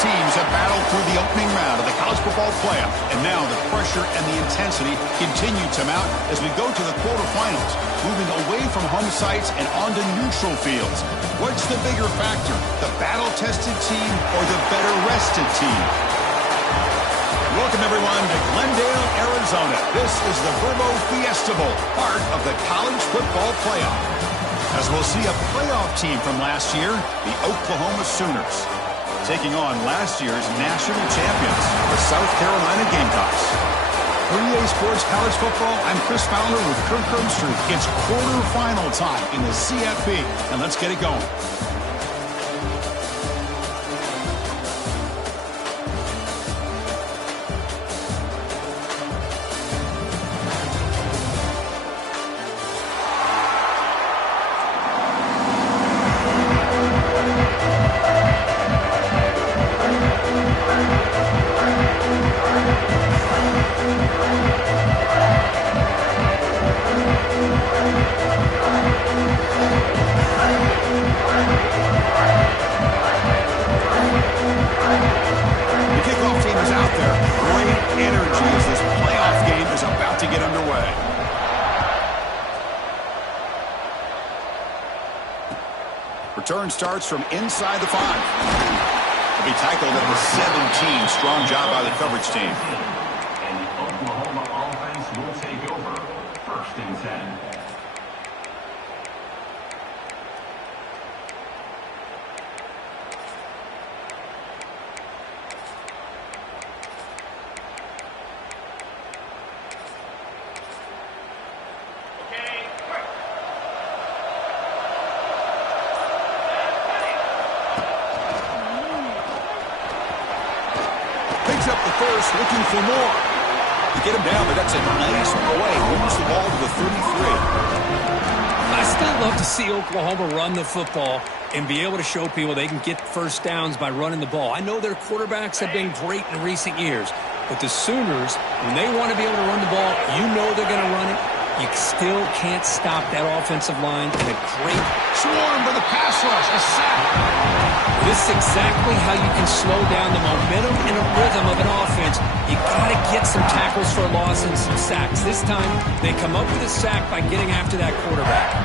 teams have battled through the opening round of the college football playoff, and now the pressure and the intensity continue to mount as we go to the quarterfinals, moving away from home sites and onto neutral fields. What's the bigger factor, the battle-tested team or the better-rested team? Welcome, everyone, to Glendale, Arizona. This is the Verbo Fiesta Bowl, part of the college football playoff. As we'll see a playoff team from last year, the Oklahoma Sooners, taking on last year's national champions, the South Carolina Gamecocks. For EA Sports College Football, I'm Chris Fowler with Kirk Herbstreit. It's quarterfinal time in the CFP, and let's get it going. Return starts from inside the 5. He'll be tackled at the 17. Strong job by the coverage team. And the Oklahoma offense will take over. 1st and 10. Up the first, looking for more. You get him down, but that's a nice play. Moves the ball to the 33. I still love to see Oklahoma run the football and be able to show people they can get first downs by running the ball. I know their quarterbacks have been great in recent years, but the Sooners, when they want to be able to run the ball, you know they're going to run it. You still can't stop that offensive line, and a great swarm for the pass rush, a sack. This is exactly how you can slow down the momentum and a rhythm of an offense. You got to get some tackles for a loss and some sacks. This time, they come up with a sack by getting after that quarterback.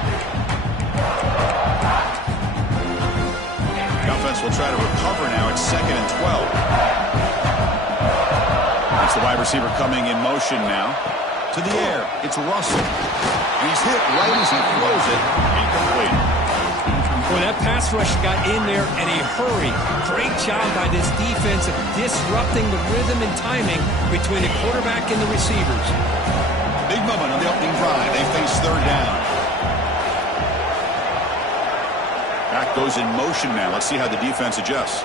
The offense will try to recover now. It's 2nd and 12. That's the wide receiver coming in motion now. To the air, it's Russell. And he's hit right as he throws it. Incomplete. Well, that pass rush got in there in a hurry. Great job by this defense of disrupting the rhythm and timing between the quarterback and the receivers. Big moment on the opening drive. They face 3rd down. Back goes in motion now. Let's see how the defense adjusts.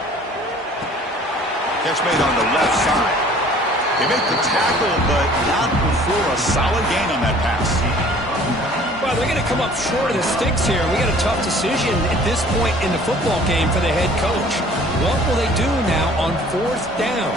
Catch made on the left side. They make the tackle, but not before a solid gain on that pass. Well, they're going to come up short of the sticks here. We got a tough decision at this point in the football game for the head coach. What will they do now on 4th down?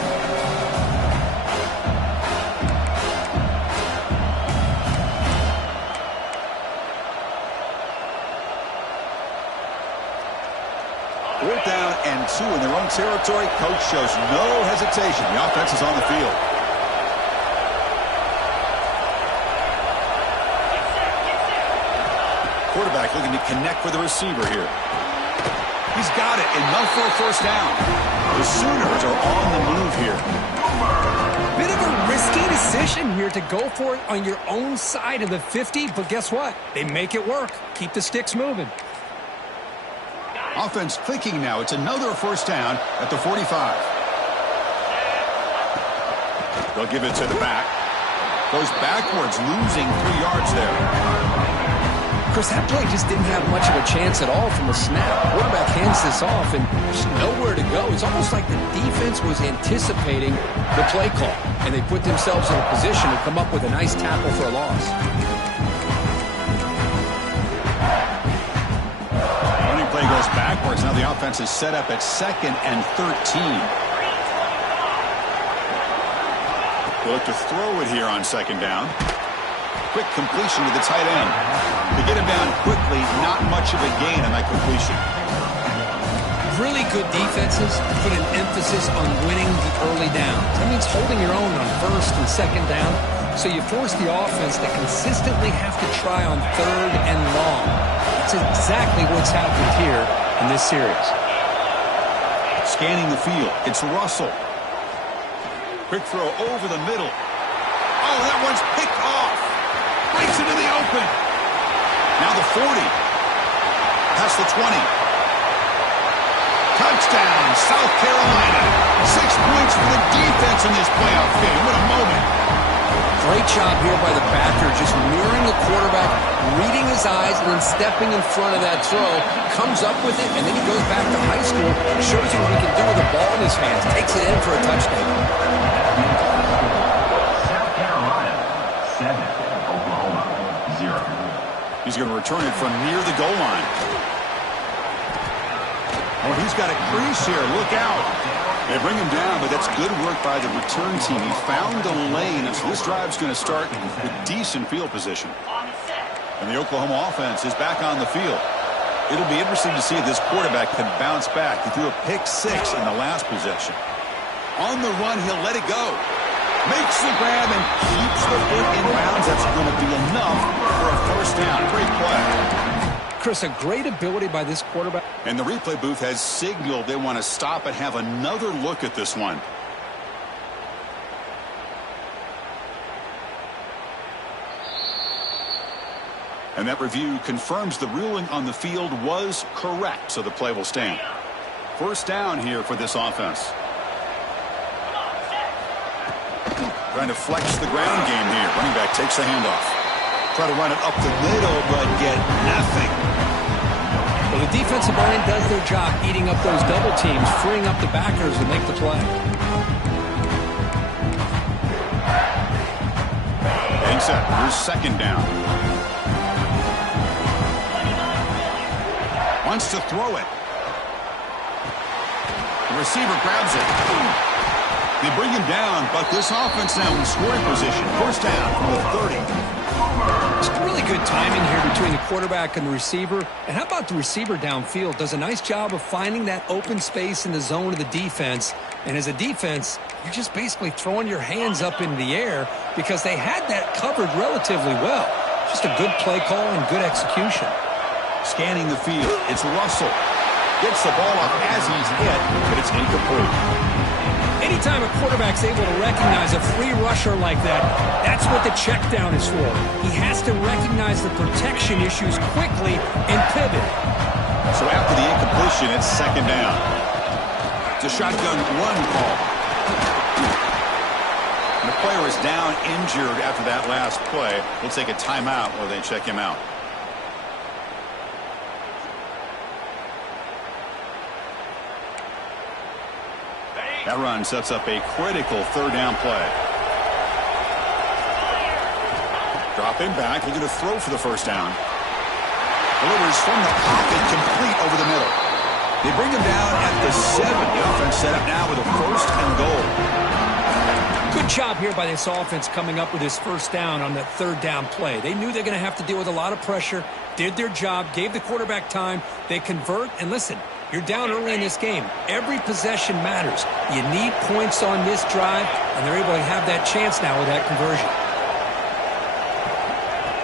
Fourth down and 2 in their own territory. Coach shows no hesitation. The offense is on the field. Quarterback looking to connect with the receiver here. He's got it. Enough for a 1st down. The Sooners are on the move here. Bit of a risky decision here to go for it on your own side of the 50, but guess what? They make it work. Keep the sticks moving. Offense clicking now. It's another 1st down at the 45. They'll give it to the back. Goes backwards, losing 3 yards there. Chris, that play just didn't have much of a chance at all from the snap. Quarterback hands this off and just nowhere to go. It's almost like the defense was anticipating the play call, and they put themselves in a position to come up with a nice tackle for a loss. Running play goes backwards. Now the offense is set up at 2nd and 13. They look to throw it here on 2nd down. Quick completion to the tight end. To get him down quickly, not much of a gain on that completion. Really good defenses put an emphasis on winning the early downs. That means holding your own on first and second down. So you force the offense to consistently have to try on third and long. That's exactly what's happened here in this series. Scanning the field. It's Russell. Quick throw over the middle. Oh, that one's picked off. Breaks into the open. Now the 40. Past the 20. Touchdown, South Carolina. 6 points for the defense in this playoff game. What a moment. Great job here by the backer, just mirroring the quarterback, reading his eyes, and then stepping in front of that throw. Comes up with it, and then he goes back to high school, shows you what he can do with the ball in his hands, takes it in for a touchdown. South Carolina 7, Oklahoma 0. He's going to return it from near the goal line. Oh, he's got a crease here. Look out. They bring him down, but that's good work by the return team. He found a lane, and so this drive's going to start with decent field position. And the Oklahoma offense is back on the field. It'll be interesting to see if this quarterback can bounce back. He threw a pick 6 in the last possession. On the run, he'll let it go. Makes the grab and keeps the foot in bounds. That's going to be enough for a first down. Great play. Chris, a great ability by this quarterback. And the replay booth has signaled they want to stop and have another look at this one. And that review confirms the ruling on the field was correct, so the play will stand. First down here for this offense. Trying to flex the ground game here. Running back takes the handoff. Try to run it up the middle, but get nothing. Well, the defensive line does their job eating up those double teams, freeing up the backers to make the play. Getting set. Here's second down. Wants to throw it. The receiver grabs it. They bring him down, but this offense now in scoring position. First down from the 30. It's really good timing here between the quarterback and the receiver. And how about the receiver downfield? Does a nice job of finding that open space in the zone of the defense. And as a defense, you're just basically throwing your hands up in the air because they had that covered relatively well. Just a good play call and good execution. Scanning the field. It's Russell. Gets the ball up as he's hit, but it's incomplete. Anytime a quarterback's able to recognize a free rusher like that, that's what the check down is for. He has to recognize the protection issues quickly and pivot. So after the incompletion, it's second down. It's a shotgun run call. And the player is down injured after that last play. We'll take a timeout while they check him out. That run sets up a critical third down play. Dropping back, looking to throw for the first down. Delivers from the pocket, complete over the middle. They bring him down at the 7. The offense set up now with a first and goal. Good job here by this offense coming up with his first down on that third down play. They knew they're going to have to deal with a lot of pressure, did their job, gave the quarterback time. They convert, and listen, you're down early in this game. Every possession matters. You need points on this drive, and they're able to have that chance now with that conversion.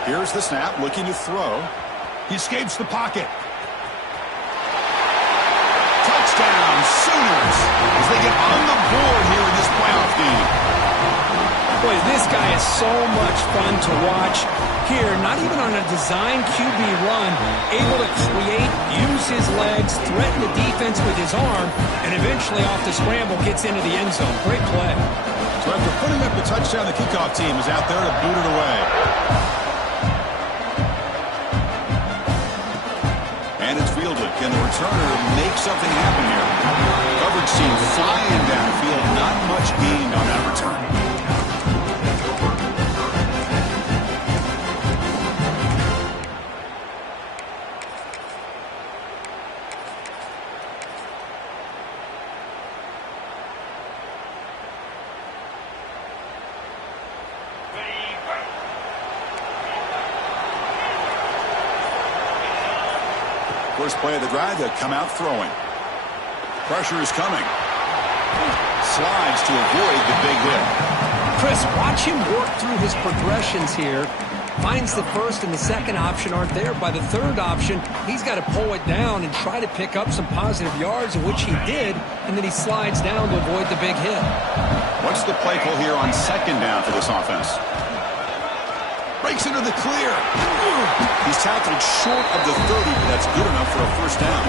Here's the snap, looking to throw. He escapes the pocket. Touchdown, Sooners, as they get on the board here in this playoff game. Boy, this guy is so much fun to watch. Here, not even on a design QB run, able to create, use his legs, threaten the defense with his arm, and eventually off the scramble gets into the end zone. Great play. So after putting up the touchdown, the kickoff team is out there to boot it away. And it's fielded. Can the returner make something happen here? Coverage team flying downfield. Not much gained on that return. First play of the drive, they'll come out throwing. Pressure is coming. Slides to avoid the big hit. Chris, watch him work through his progressions here. Finds the first and the second option aren't there. By the third option, he's got to pull it down and try to pick up some positive yards, in which he did, and then he slides down to avoid the big hit. What's the play call here on second down for this offense? Breaks into the clear. He's tackled short of the 30, but that's good enough for a first down.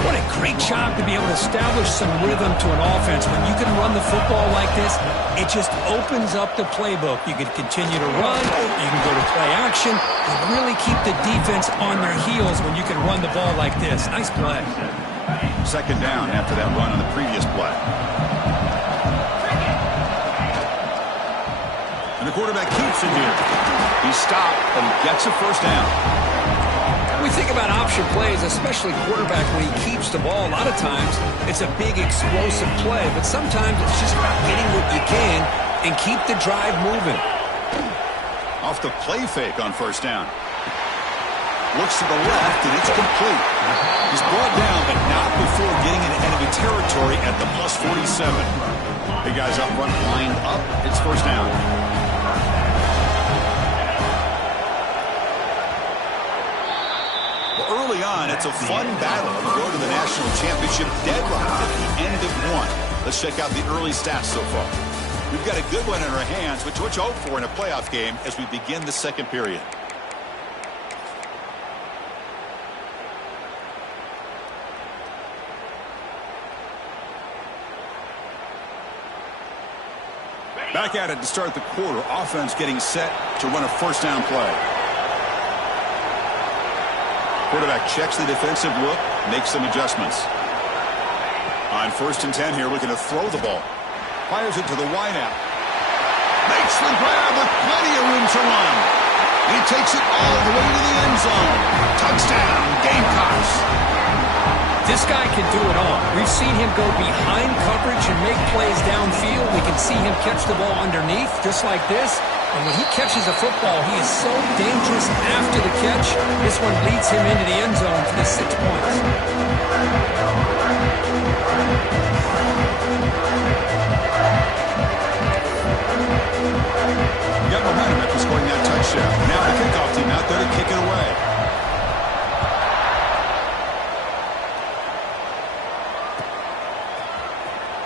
What a great job to be able to establish some rhythm to an offense. When you can run the football like this, it just opens up the playbook. You can continue to run, you can go to play action, and really keep the defense on their heels when you can run the ball like this. Nice play. Second down after that run on the previous play. And the quarterback keeps it here. He stopped, but he gets a first down. We think about option plays, especially quarterback, when he keeps the ball. A lot of times, it's a big, explosive play, but sometimes it's just about getting what you can and keep the drive moving. Off the play fake on first down. Looks to the left, and it's complete. He's brought down, but not before getting into enemy territory at the plus 47. Big guys up front lined up. It's first down. Early on, it's a fun battle to go to the national championship deadlocked at the end of one. Let's check out the early stats so far. We've got a good one in our hands, which what you hope for in a playoff game as we begin the second period. Back at it to start the quarter. Offense getting set to run a first down play. Quarterback checks the defensive look, makes some adjustments. On 1st and 10 here, looking to throw the ball. Fires it to the wideout. Makes the grab with plenty of room to run. He takes it all the way to the end zone. Touchdown, Gamecocks. This guy can do it all. We've seen him go behind coverage and make plays downfield. We can see him catch the ball underneath, just like this. And when he catches a football, he is so dangerous after the catch. This one leads him into the end zone for the 6 points. Got momentum after scoring that touchdown. Now the kickoff team out there to kick it away.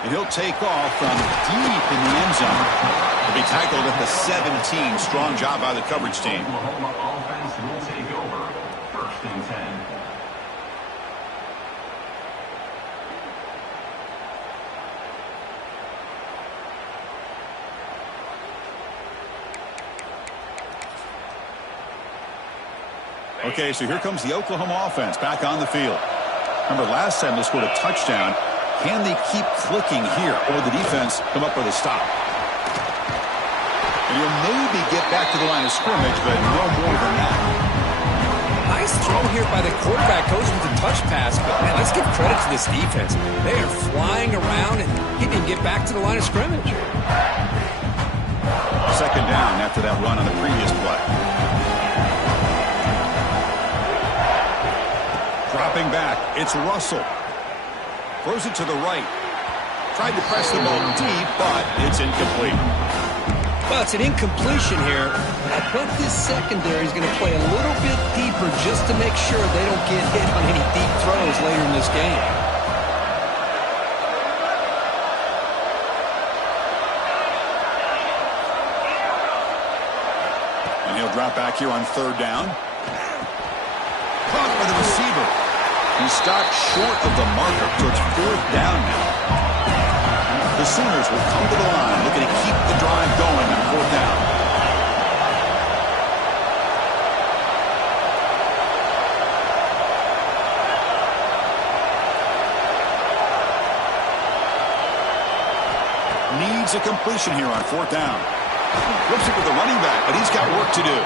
And he'll take off from deep in the end zone. He'll be tackled at the 17. Strong job by the coverage team. Oklahoma offense will take over. 1st and 10. Okay, so here comes the Oklahoma offense back on the field. Remember, last time they scored a touchdown. Can they keep clicking here, or the defense come up with a stop? And he'll maybe get back to the line of scrimmage, but no more than that. Nice throw here by the quarterback. Goes with the touch pass, but man, let's give credit to this defense. They are flying around, and he didn't get back to the line of scrimmage. Second down after that run on the previous play. Dropping back, it's Russell. Throws it to the right. Tried to press the ball deep, but it's incomplete. Well, it's an incompletion here. I bet this secondary is going to play a little bit deeper just to make sure they don't get hit on any deep throws later in this game. And he'll drop back here on 3rd down. Caught by the receiver. He stopped short of the marker, so it's 4th down now. The Sooners will come to the line, looking to keep the drive going on 4th down. Needs a completion here on 4th down. Flips it with the running back, but he's got work to do.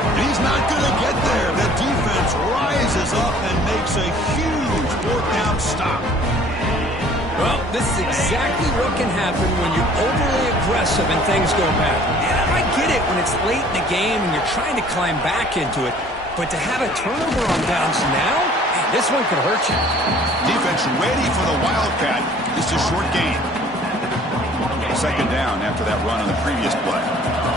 And he's not going to get there. The defense rises up and makes a huge 4th down stop. Well, this is exactly what can happen when you're overly aggressive and things go bad. And I get it when it's late in the game and you're trying to climb back into it. But to have a turnover on downs now, Man, this one could hurt you. Defense ready for the Wildcat. Just a short gain. Second down after that run on the previous play.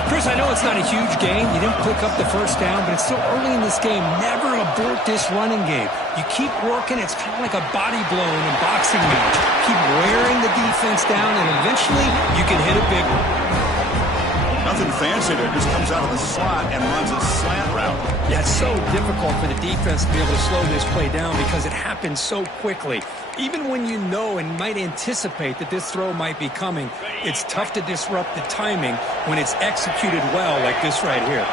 Chris, I know it's not a huge gain. You didn't pick up the first down, but it's still early in this game. Never abort this running game. You keep working. It's kind of like a body blow in a boxing match. Keep wearing the defense down, and eventually you can hit a big one. Nothing fancy there. Just comes out of the slot and runs a slant route. Yeah, it's so difficult for the defense to be able to slow this play down because it happens so quickly. Even when you know and might anticipate that this throw might be coming, it's tough to disrupt the timing when it's executed well like this right here.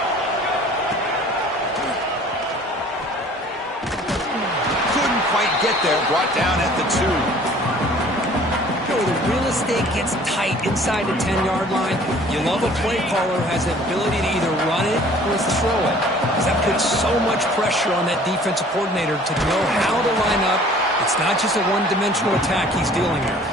Couldn't quite get there. Brought down at the 2. The real estate gets tight inside the 10-yard line. You love a play caller who has the ability to either run it or throw it, because that puts so much pressure on that defensive coordinator to know how to line up. It's not just a one-dimensional attack he's dealing with.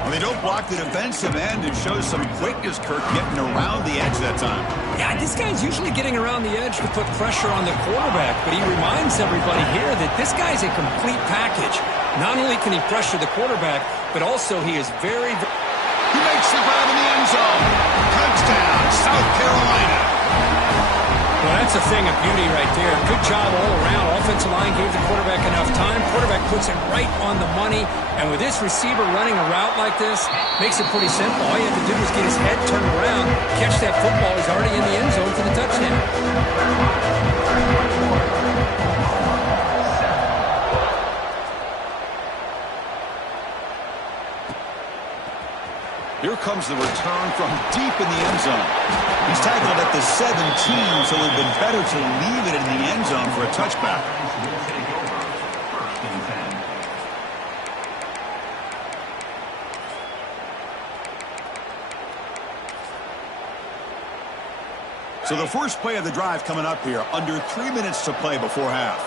Well, they don't block the defensive end. It shows some quickness, Kirk, getting around the edge that time. Yeah, this guy's usually getting around the edge to put pressure on the quarterback, but he reminds everybody here that this guy's a complete package. Not only can he pressure the quarterback, but also he is very... He makes the grab in the end zone. Touchdown, South Carolina. Well, that's a thing of beauty right there. Good job all around. Offensive line gave the quarterback enough time. Quarterback puts it right on the money. And with this receiver running a route like this, makes it pretty simple. All you have to do is get his head turned around, catch that football. He's already in the end zone for the touchdown. Here comes the return from deep in the end zone. He's tackled at the 17, so it would have been better to leave it in the end zone for a touchback. So the first play of the drive coming up here, under 3 minutes to play before half.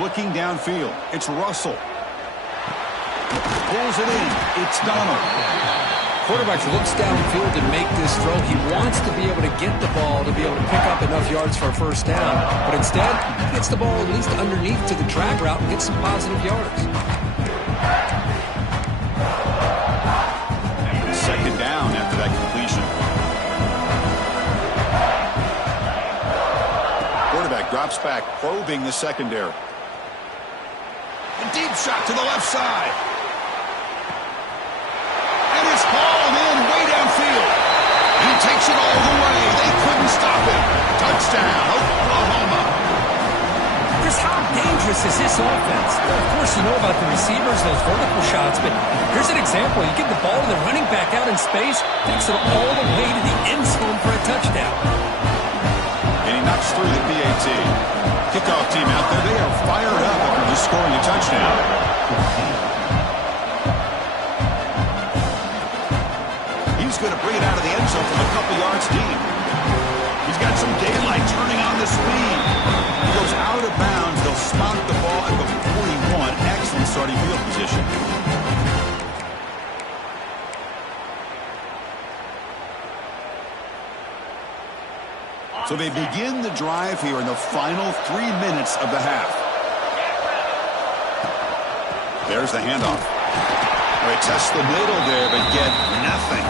Looking downfield, it's Russell. Pulls it in. It's Donald. Quarterback looks downfield to make this throw. He wants to be able to get the ball to be able to pick up enough yards for a first down. But instead, he gets the ball at least underneath to the drag route and gets some positive yards. Second down after that completion. Quarterback drops back, probing the secondary. A deep shot to the left side. And it's hauled in way downfield. He takes it all the way. They couldn't stop him. Touchdown, Oklahoma. Chris, how dangerous is this offense? Well, of course, you know about the receivers, those vertical shots, but here's an example. You give the ball to the running back out in space, takes it all the way to the end zone for a touchdown. And he knocks through the PAT. Kickoff team out there, they are fired up after just scoring a touchdown. He's going to bring it out of the end zone from a couple yards deep. He's got some daylight turning on the speed. He goes out of bounds. They'll spot the ball at the 41. Excellent starting field position. So they begin the drive here in the final 3 minutes of the half. There's the handoff. They test the middle there, but get nothing.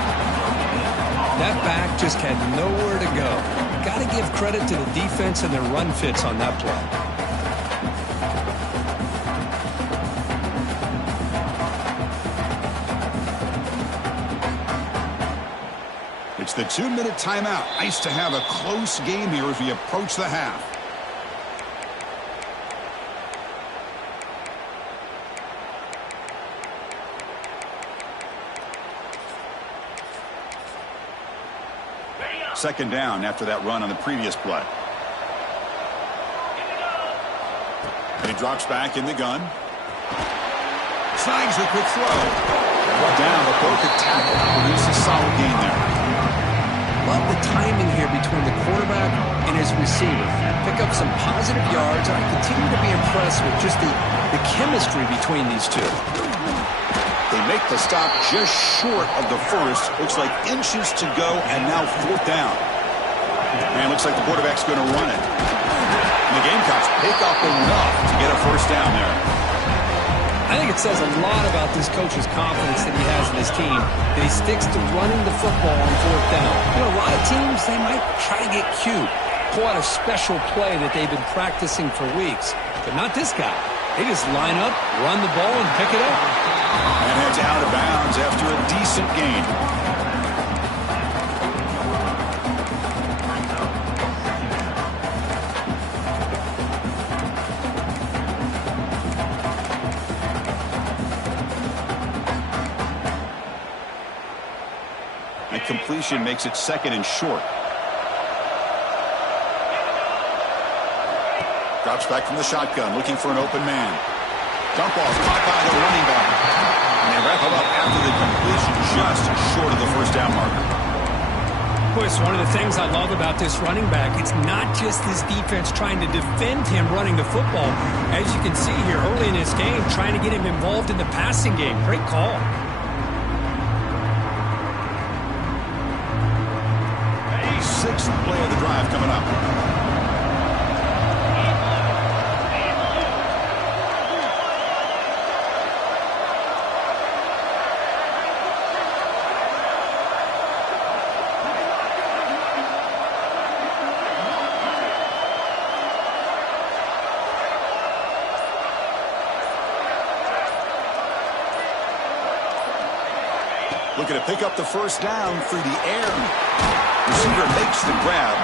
That back just had nowhere to go. Got to give credit to the defense and their run fits on that play. It's the 2-minute timeout. Nice to have a close game here as we approach the half. Second down after that run on the previous play. And he drops back in the gun. Snags a quick throw. Brought down, but broke a tackle. Produces a solid gain there. Love the timing here between the quarterback and his receiver. Pick up some positive yards. I continue to be impressed with just the chemistry between these two. They make the stop just short of the first. Looks like inches to go, and now fourth down. And looks like the quarterback's going to run it. And the Gamecocks pick up enough to get a first down there. I think it says a lot about this coach's confidence that he has in his team, that he sticks to running the football on fourth down. You know, a lot of teams, they might try to get cute, pull out a special play that they've been practicing for weeks, but not this guy. They just line up, run the ball, and pick it up. And heads out of bounds after a decent gain. And completion makes it second and short. Drops back from the shotgun, looking for an open man. Dump ball caught by the running back. And they wrap it up after the completion, just short of the first down marker. Boy, it's one of the things I love about this running back. It's not just this defense trying to defend him running the football. As you can see here early in this game, trying to get him involved in the passing game. Great call. Sixth play of the drive coming up. Looking to pick up the first down through the air. Receiver makes the grab.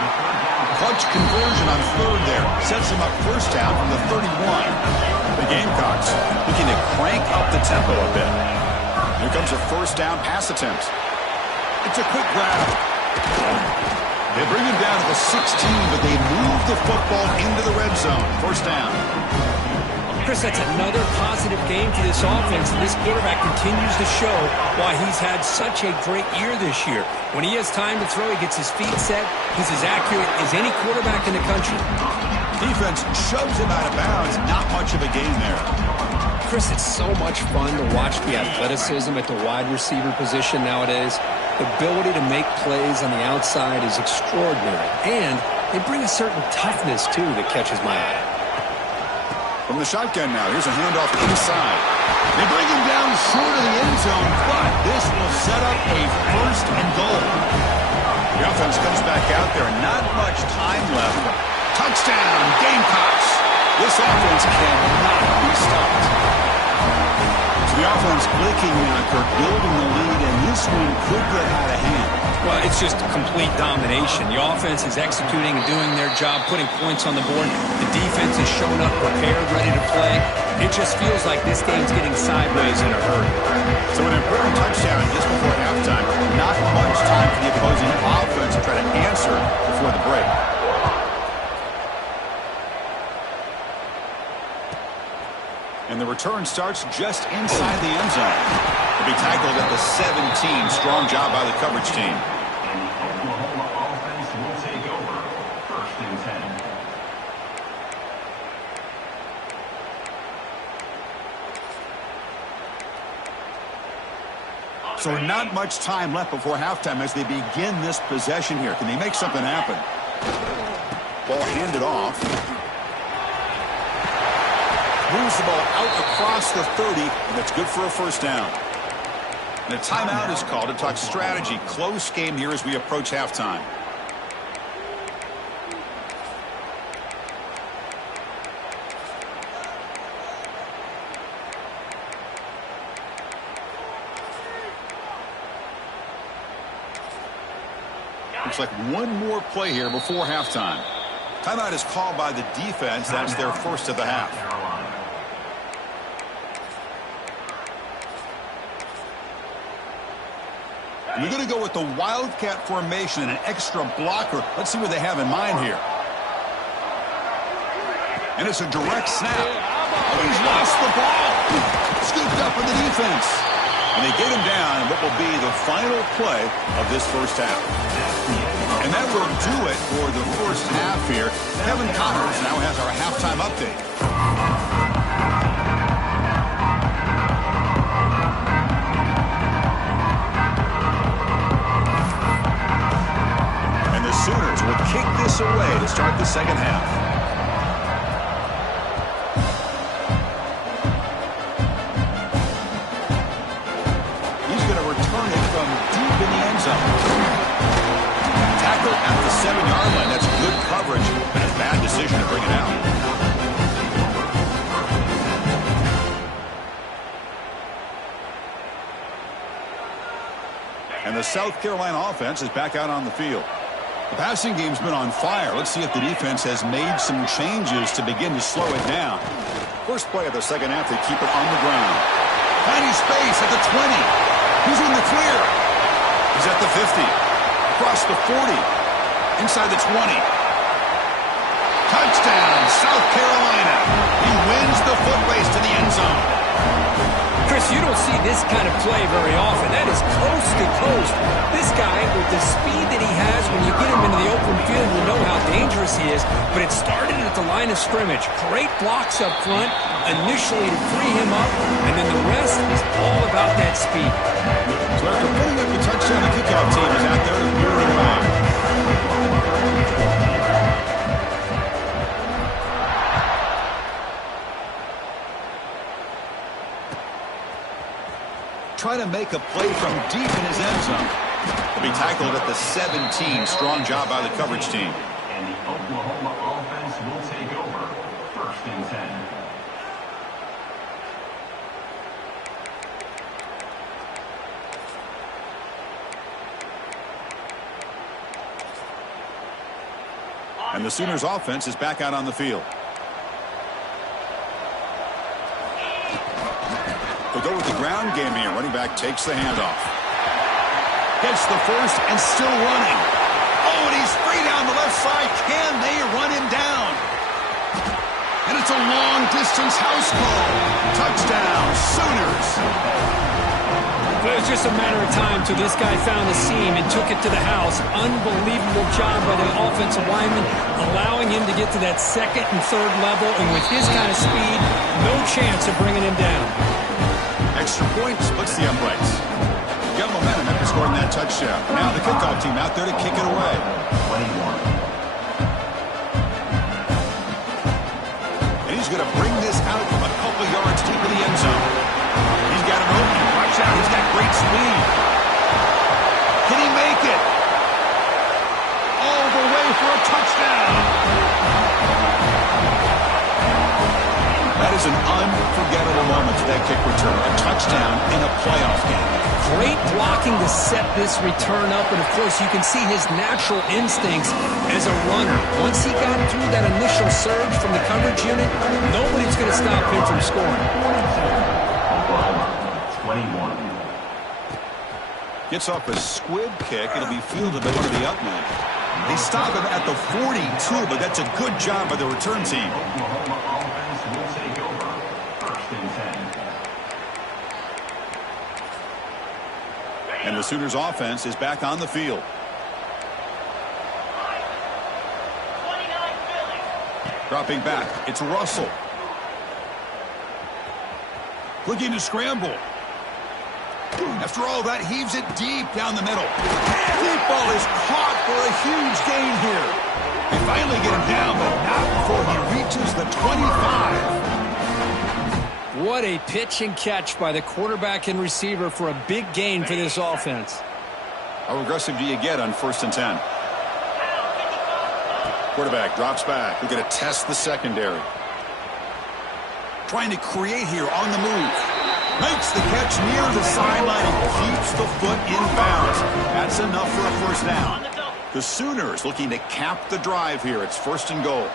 Clutch conversion on third there. Sets him up first down from the 31. The Gamecocks looking to crank up the tempo a bit. Here comes a first down pass attempt. It's a quick grab. They bring him down to the 16, but they move the football into the red zone. First down. Chris, that's another positive game for this offense, and this quarterback continues to show why he's had such a great year this year. When he has time to throw, he gets his feet set. He's as accurate as any quarterback in the country. Defense shoves him out of bounds. Not much of a gain there. Chris, it's so much fun to watch the athleticism at the wide receiver position nowadays. The ability to make plays on the outside is extraordinary, and they bring a certain toughness, too, that catches my eye. From the shotgun now, here's a handoff inside. They bring him down short of the end zone, but this will set up a first and goal. The offense comes back out there, not much time left. Touchdown, Gamecocks. This offense cannot be stopped. So the offense blinking now, Kirk, building the lead, and this one could get out of hand. Well, it's just complete domination. The offense is executing and doing their job, putting points on the board. The defense is showing up prepared, ready to play. It just feels like this game's getting sideways in a hurry. So an important touchdown just before halftime. Not much time for the opposing offense to try to answer before the break. And the return starts just inside the end zone. He'll be tackled at the 17. Strong job by the coverage team. And the Oklahoma offense will take over. First and 10. So not much time left before halftime as they begin this possession here. Can they make something happen? Ball handed off. Moves the ball out across the 30, and that's good for a first down. And a timeout is called to talk strategy. Close game here as we approach halftime. Looks like one more play here before halftime. Timeout is called by the defense. That's their first of the half. We're going to go with the Wildcat formation and an extra blocker. Let's see what they have in mind here. And it's a direct snap. Oh, he's lost the ball. Scooped up with the defense. And they get him down in what will be the final play of this first half. And that will do it for the first half here. Kevin Connors now has our halftime update. And the Sooners will kick this away to start the second half. coverage, but a bad decision to bring it out. And the South Carolina offense is back out on the field. The passing game's been on fire. Let's see if the defense has made some changes to begin to slow it down. First play of the second half, they keep it on the ground. Finding space at the 20. He's in the clear. He's at the 50. Across the 40. Inside the 20. Touchdown, South Carolina. He wins the foot race to the end zone. Chris, you don't see this kind of play very often. That is coast to coast. This guy, with the speed that he has, when you get him into the open field, you know how dangerous he is. But it started at the line of scrimmage. Great blocks up front, initially to free him up, and then the rest is all about that speed. So after putting up the touchdown, the kickoff team is out there to clear the line. Trying to make a play from deep in his end zone. He'll be tackled at the 17. Strong job by the coverage team. And the Oklahoma offense will take over. 1st and 10. And the Sooners offense is back out on the field. They'll go with the ground game here. Running back takes the handoff. Gets the first and still running. Oh, and he's free down the left side. Can they run him down? And it's a long-distance house call. Touchdown, Sooners. It was just a matter of time till this guy found the seam and took it to the house. Unbelievable job by the offensive lineman, allowing him to get to that second and third level. And with his kind of speed, no chance of bringing him down. Extra point splits the uprights. Got momentum after scoring that touchdown. Now the kickoff team out there to kick it away. 21. And he's going to bring this out from a couple yards deep in the end zone. He's got an opening. Watch out. He's got great speed. Can he make it? All the way for a touchdown. That is an unforgettable moment for that kick return. A touchdown in a playoff game. Great blocking to set this return up, and of course you can see his natural instincts as a runner. Once he got through that initial surge from the coverage unit, nobody's going to stop him from scoring. Oklahoma, 21. Gets off a squib kick. It'll be fielded by one of the up men. They stop him at the 42, but that's a good job by the return team. Oklahoma offense will take over. 1st and 10. And the Sooners offense is back on the field. Dropping back, it's Russell. Looking to scramble. After all that, heaves it deep down the middle. Deep ball is caught for a huge gain here. They finally get him down, but not before he reaches the 25. What a pitch and catch by the quarterback and receiver for a big gain for this offense. How aggressive do you get on 1st and 10? Quarterback drops back. We're going to test the secondary. Trying to create here on the move. Makes the catch near the sideline and keeps the foot in bounds. That's enough for a first down. The Sooners looking to cap the drive here. It's 1st and goal.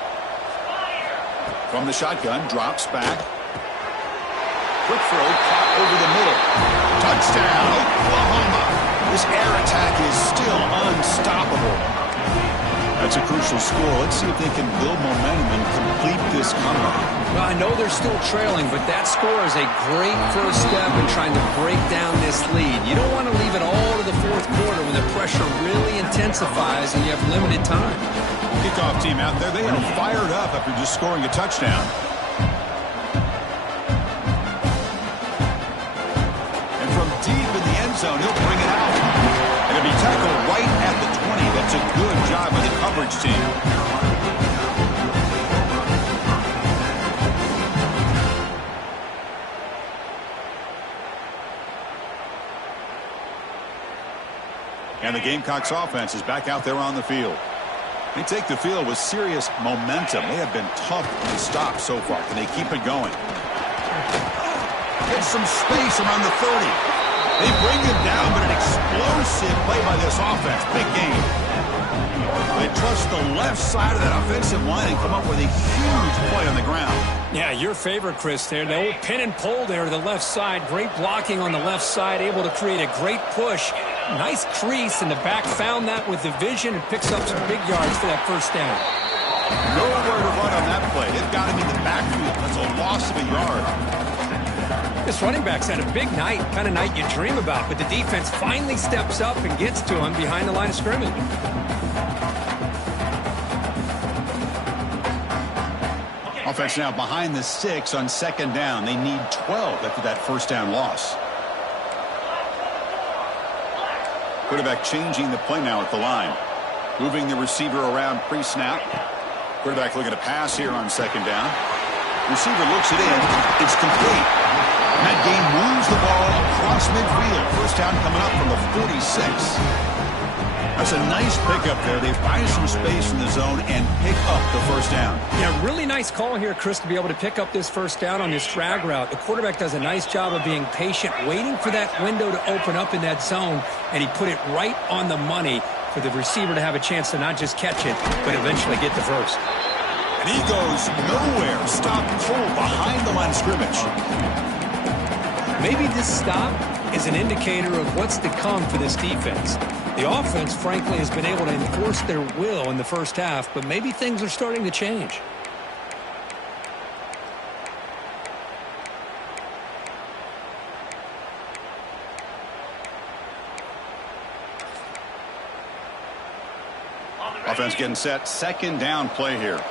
From the shotgun, drops back. Quick throw, caught over the middle. Touchdown, Oklahoma. This air attack is still unstoppable. That's a crucial score. Let's see if they can build momentum and complete this comeback. Well, I know they're still trailing, but that score is a great first step in trying to break down this lead. You don't want to leave it all to the 4th quarter when the pressure really intensifies and you have limited time. Kickoff team out there, they are fired up after just scoring a touchdown. And from deep in the end zone, he'll bring it out. And it'll be tackled right at the 20. That's a good job by the coverage team. And the Gamecocks offense is back out there on the field. They take the field with serious momentum. They have been tough to stop so far. Can they keep it going? Get some space around the 30. They bring him down, but an explosive play by this offense. Big game. They trust the left side of that offensive line and come up with a huge play on the ground. Yeah, your favorite, Chris, there. The old pin and pull there to the left side. Great blocking on the left side, able to create a great push. Nice crease, and the back found that with the vision and picks up some big yards for that first down. Nowhere to run on that play. They've got him in the backfield. That's a loss of a yard. This running back's had a big night, kind of night you dream about, but the defense finally steps up and gets to him behind the line of scrimmage. Offense now behind the 6 on second down. They need 12 after that first down loss. Quarterback changing the play now at the line. Moving the receiver around pre-snap. Quarterback looking to pass here on second down. Receiver looks it in. It's complete. And that game moves the ball across midfield. First down coming up from the 46. That's a nice pickup there. They find some space in the zone and pick up the first down. Yeah, really nice call here, Chris, to be able to pick up this first down on this drag route. The quarterback does a nice job of being patient, waiting for that window to open up in that zone, and he put it right on the money for the receiver to have a chance to not just catch it, but eventually get the first. And he goes nowhere. Stop cold behind the line of scrimmage. Maybe this stop is an indicator of what's to come for this defense. The offense, frankly, has been able to enforce their will in the first half, but maybe things are starting to change. Offense getting set. Second down play here.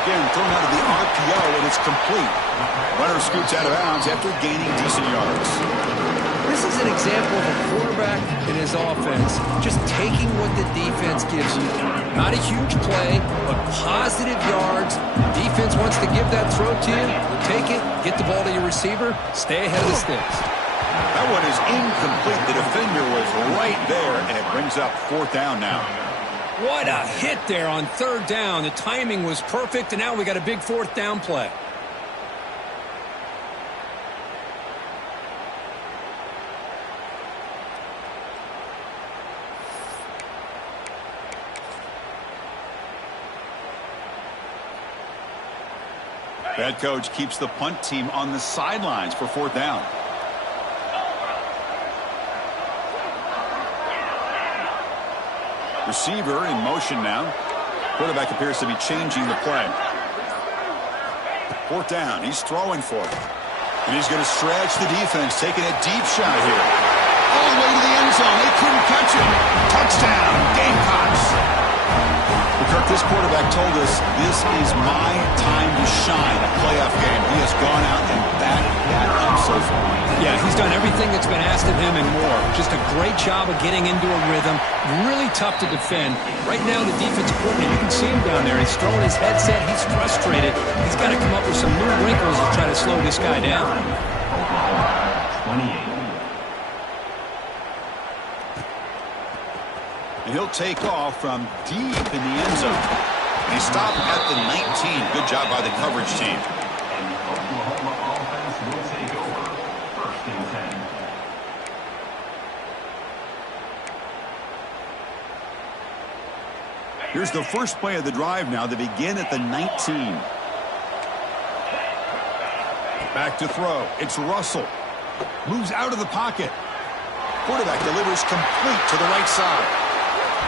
Again, thrown out of the RPO, and it's complete. Runner scoots out of bounds after gaining decent yards. This is an example of a quarterback and his offense just taking what the defense gives you. Not a huge play, but positive yards. Defense wants to give that throw to you. Take it, get the ball to your receiver, stay ahead of the sticks. That one is incomplete. The defender was right there, and it brings up fourth down now. What a hit there on third down. The timing was perfect, and now we got a big fourth down play. Head coach keeps the punt team on the sidelines for fourth down. Receiver in motion now. Quarterback appears to be changing the play. Fourth down. He's throwing for it. And he's going to stretch the defense, taking a deep shot here. All the way to the end zone. They couldn't catch him. Touchdown, Gamecocks. Kirk, this quarterback told us this is my time to shine, a playoff game. He has gone out and backed that up so far. Yeah, he's done everything that's been asked of him and more. Just a great job of getting into a rhythm. Really tough to defend. Right now, the defensive coordinator, you can see him down there. He's throwing his headset. He's frustrated. He's got to come up with some new wrinkles to try to slow this guy down. 28. And he'll take off from deep in the end zone. And he stopped at the 19. Good job by the coverage team. And the Oklahoma offense will take over. First and 10. Here's the first play of the drive now. They begin at the 19. Back to throw. It's Russell. Moves out of the pocket. Quarterback delivers complete to the right side.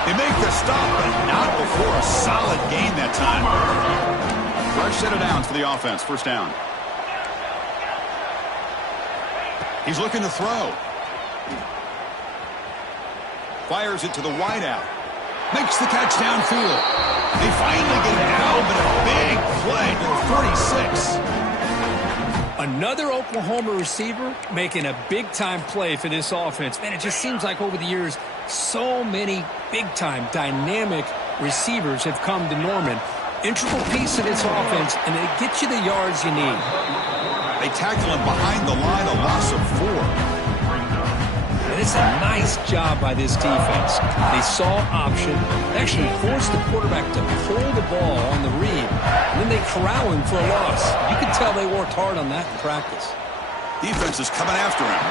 They make the stop, but not before a solid gain that time. Fresh set of downs for the offense. First down. He's looking to throw. Fires it to the wideout. Makes the catch downfield. They finally get it down, but a big play to the 46. Another Oklahoma receiver making a big-time play for this offense. Man, it just seems like over the years, so many big-time, dynamic receivers have come to Norman. Integral piece of this offense, and they get you the yards you need. They tackle him behind the line, a loss of 4. And it's a nice job by this defense. They saw option, actually forced the quarterback to pull the ball on the read, and then they corral him for a loss. You can tell they worked hard on that in practice. Defense is coming after him.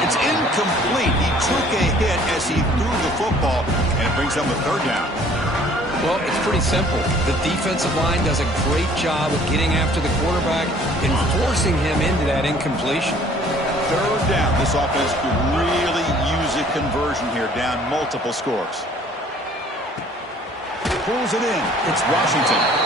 It's incomplete. He took a hit as he threw the football, and it brings up a 3rd down. Well, it's pretty simple. The defensive line does a great job of getting after the quarterback and forcing him into that incompletion. 3rd down. This offense could really use a conversion here, down multiple scores. Pulls it in. It's Washington.